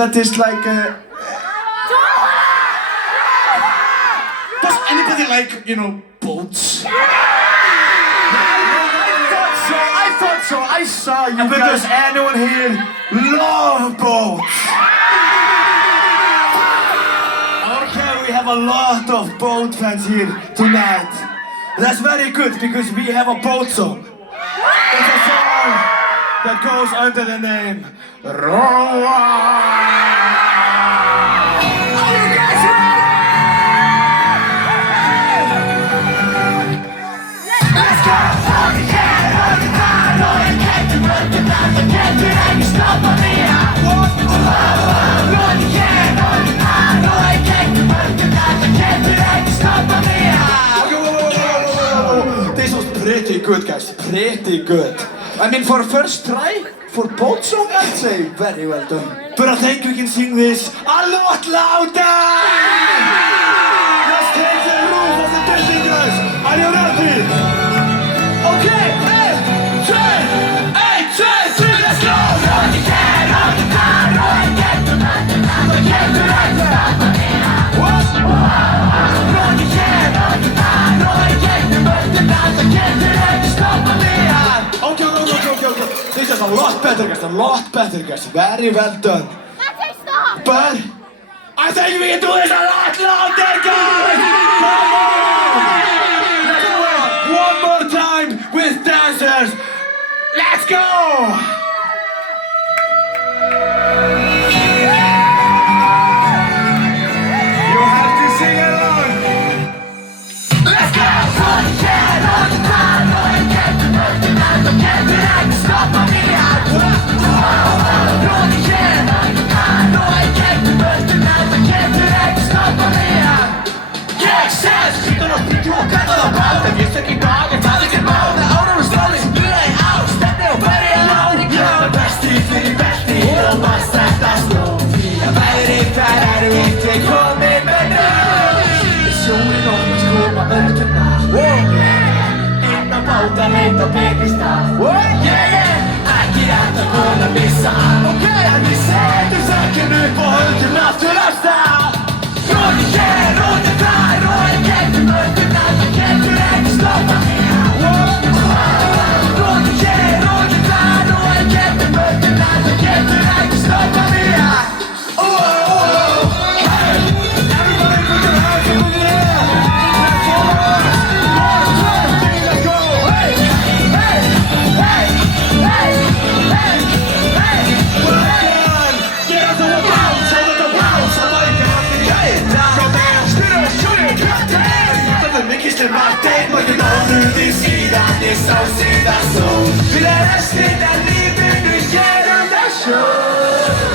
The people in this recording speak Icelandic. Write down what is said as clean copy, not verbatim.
that is like does anybody like, you know, boats? I thought so. I saw you But guys. does anyone here love boats? Okay, we have a lot of boat fans here tonight. That's very good because we have a boat song. It's a song that goes under the name Roa. This was pretty good, guys. Pretty good. I mean, for first try, for boat song, I'd say very well done. But I think we can sing this a lot louder! Let's take the rules of the dancing, guys. Are you ready? Okay, hey, let's go! Okay. This is a lot better, guys. Very well done. But I think we can do this a lot louder, guys! Come on! Let's do it one more time with dancers. Let's go! You have to sing along. Let's go! Leita pekistä. Äkkiä kuulla missä. Ja missä säkin nyt pohjolti nahtulosta. Ruote tää, roe ketty mörty näytä ketty eikä stoppa minä. Ruote tää, roe ketty mörty näytä ketty eikä stoppa minä. Hey! Everybody put your hands up in the air. Let's go! Sida så. Vill resten av livet nu genom det show.